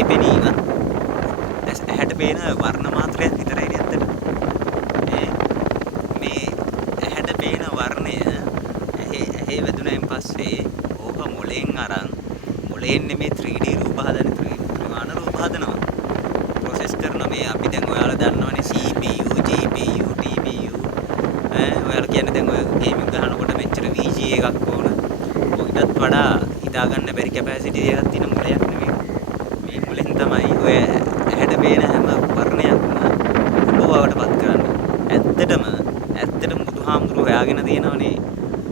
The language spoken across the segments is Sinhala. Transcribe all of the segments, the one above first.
ඒ පෙනීම ඇහැට පේන වර්ණ මාත්‍රයක් විතරයි ඇත්තට. මේ ඇහැට පේන වර්ණය ඇහි වැදුනයින් පස්සේ ඕක මොලෙන් අරන් මොලෙන් මේ 3D රූප හදන ත්‍රිමාන රූප හදනවා. ප්‍රොසෙස් කරන මේ අපි දැන් ඔයාලා දන්නවනේ CPU, GPU, TPU ඔයාලා කියන්නේ දැන් ඔය ගේමින් ගහනකොට මෙච්චර VGA එකක් ඕන. ඔයිටත් වඩා හිතාගන්න බැරි කැපැසිටි එකක් තියෙන මොලයක් නෙමෙයි. මේ මොලෙන් තමයි ඔය ඇහැට පේන හැම වර්ණයක්ම බවවට පත් කරන්නේ. ඇත්තටම බුදුහාමුදුරුවෝ හොයාගෙන තියෙනවනේ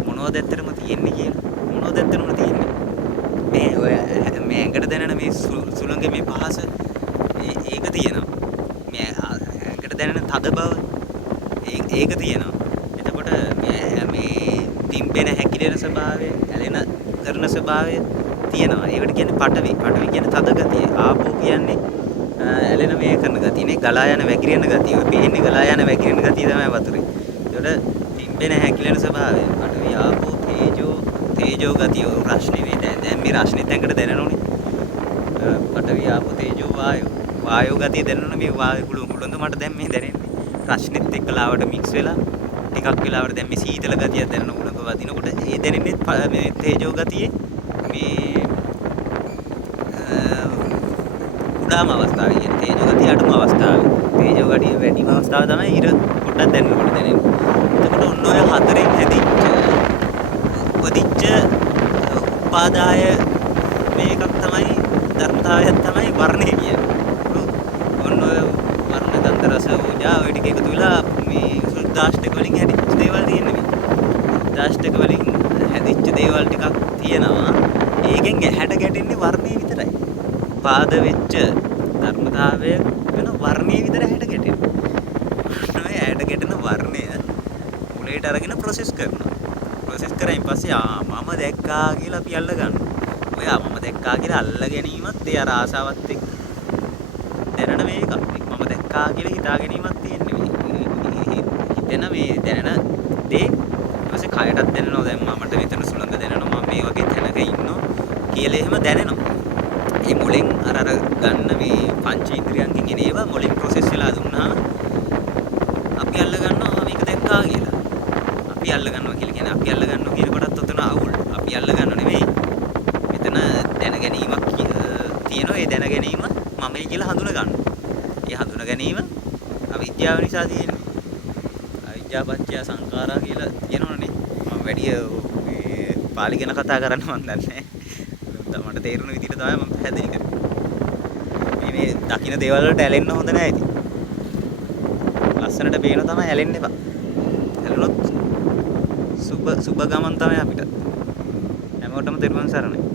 මොනවද ඇත්තටම තියෙන්නේ කියලා. මොනවද ඇත්තටම තියෙන්නේ? මේ ඔය මේ ඇඟට දැනෙන මේ සුළඟේ මේ පහස ඒක තියෙනවා. මේ ඇඟට දැනෙන තද බව ඒක තියෙනවා. එතකොට මේ තිම්බෙන හැකිලෙන ස්වභාවය, ඇලෙන කරන ස්වභාවය තියෙනවා. ඒකට කියන්නේ පඨවි. පඨවි කියන්නේ තද ගතිය. ආපෝ කියන්නේ ඇලෙන මේ කරන ගතිය. නේ ගලා යන වැగిරෙන ගතිය. ඔය පේන්නේ ගලා යන වැగిරෙන ගතිය තමයි වතුරේ. ඒකට තිම්බෙන හැකිලෙන ස්වභාවය. පඨවි ආපෝ තේජෝ ගතිය. රශ්නේ වේ දැන් මේ රශ්නෙත් ඇඟට දැනෙනෝනේ. පඨවි ආපෝ තේජෝ වායෝ ගතිය දැනෙනෝනේ. මේ වායු කුළුඟ මට දැන් මේ දැනෙන්නේ. රශ්නෙත් එක්කලාවට මික්ස් වෙලා ටිකක් වෙලාවට දැන් මේ සීතල ගතියක් දැනෙන උණක වදිනකොට ඒ දැනෙන්නේ මේ තේජෝ ගතියේ මේ උඩාම අවස්ථාවේ කියන්නේ තේජෝ ගතිය අඩුම අවස්ථාවේ. තේජෝ ගතිය වැඩිම අවස්ථාව තමයි ඉර පොඩ්ඩක් දැනෙනකොට දැනෙන්නේ. එතකොට ඔන්න ඔය හතරෙන් හැදිච්ච උපදිච්ච උපාදාය මේකක් තමයි ධර්මතාවයක් තමයි වර්ණය කියන්නේ. ඔන්න ඔය වර්ණ ගන්ධ රස ඕජා ඔය ටික එකතු වෙලා මේ සුද්දාෂ්ටක වලින් හැදිච්ච දේවල් තියෙන්නේ මේ. සුද්දාෂ්ටක වලින් හැදිච්ච දේවල් ටිකක් තියෙනවා. ඒකෙන් ඇහැට ගැටෙන්නේ වර්ණය විතරයි. පාද වෙච්ච ධර්මතාවය වෙන වර්ණය විතර ඇහැට ගැටෙන්නේ. ඔය ඇහැට ගැටෙන වර්ණය මුලයට අරගෙන ප්‍රොසෙස් කරනවා. ප්‍රොසෙස් කරායින් පස්සේ මම දැක්කා කියලා අපි අල්ල ගන්නවා. ඔය මම දැක්කා කියලා අල්ල ගැනීමත් ඒ අර ආසාවත් එක්ක දැනන මේක. මම දැක්කා කියලා හිතා ගැනීමක් තියෙන්නේ මේ. හිතෙන මේ දැනෙන දේ ඊපස්සේ කයටත් දැනෙනවා. දැන් මට මෙතන සුළඟ දැනෙනවා. මම මේ වගේ තැනක ඉන්නවා කියලා එහෙම දැනෙනවා. මේ මොලෙන් අර ගන්න මේ පංචේන්ද්‍රයන්ගෙන් එන ඒවා මොලෙන් ප්‍රොසෙස් වෙලා දුන්නාම අපි අල්ල ගන්නවා මේක දැක්කා කියලා. අපි අල්ල ගන්නවා කියලා කියන්නේ අපි අල්ල ගන්නවා කියන කොටත් උතන අවුල්. අපි අල්ල ගන්නව නෙමෙයි. මෙතන දැන ගැනීමක් තියෙනවා. ඒ දැන ගැනීම මමයි කියලා හඳුන ගන්නවා. ඒ හඳුන ගැනීම අවිද්‍යාව නිසා තියෙන්නේ. අවිද්‍යාව පත්‍ය සංඛාරා කියලා කියනවනේ. මම වැඩි මේ පාලි ගැන කතා කරන්න මම දන්නේ නැහැ. මට තේරුණ විදිහට තමයි මම පැහැදිලි කරන්නේ. මේ දකින්න දේවල් වලට ඇලෙන්න හොඳ නැහැ ඉතින්. ලස්සනට පේන තමයි ඇලෙන්න එපා. ඇලුනොත් සුබ ගමන් තමයි අපිට. හැමෝටම තෙරුවන් සරණයි.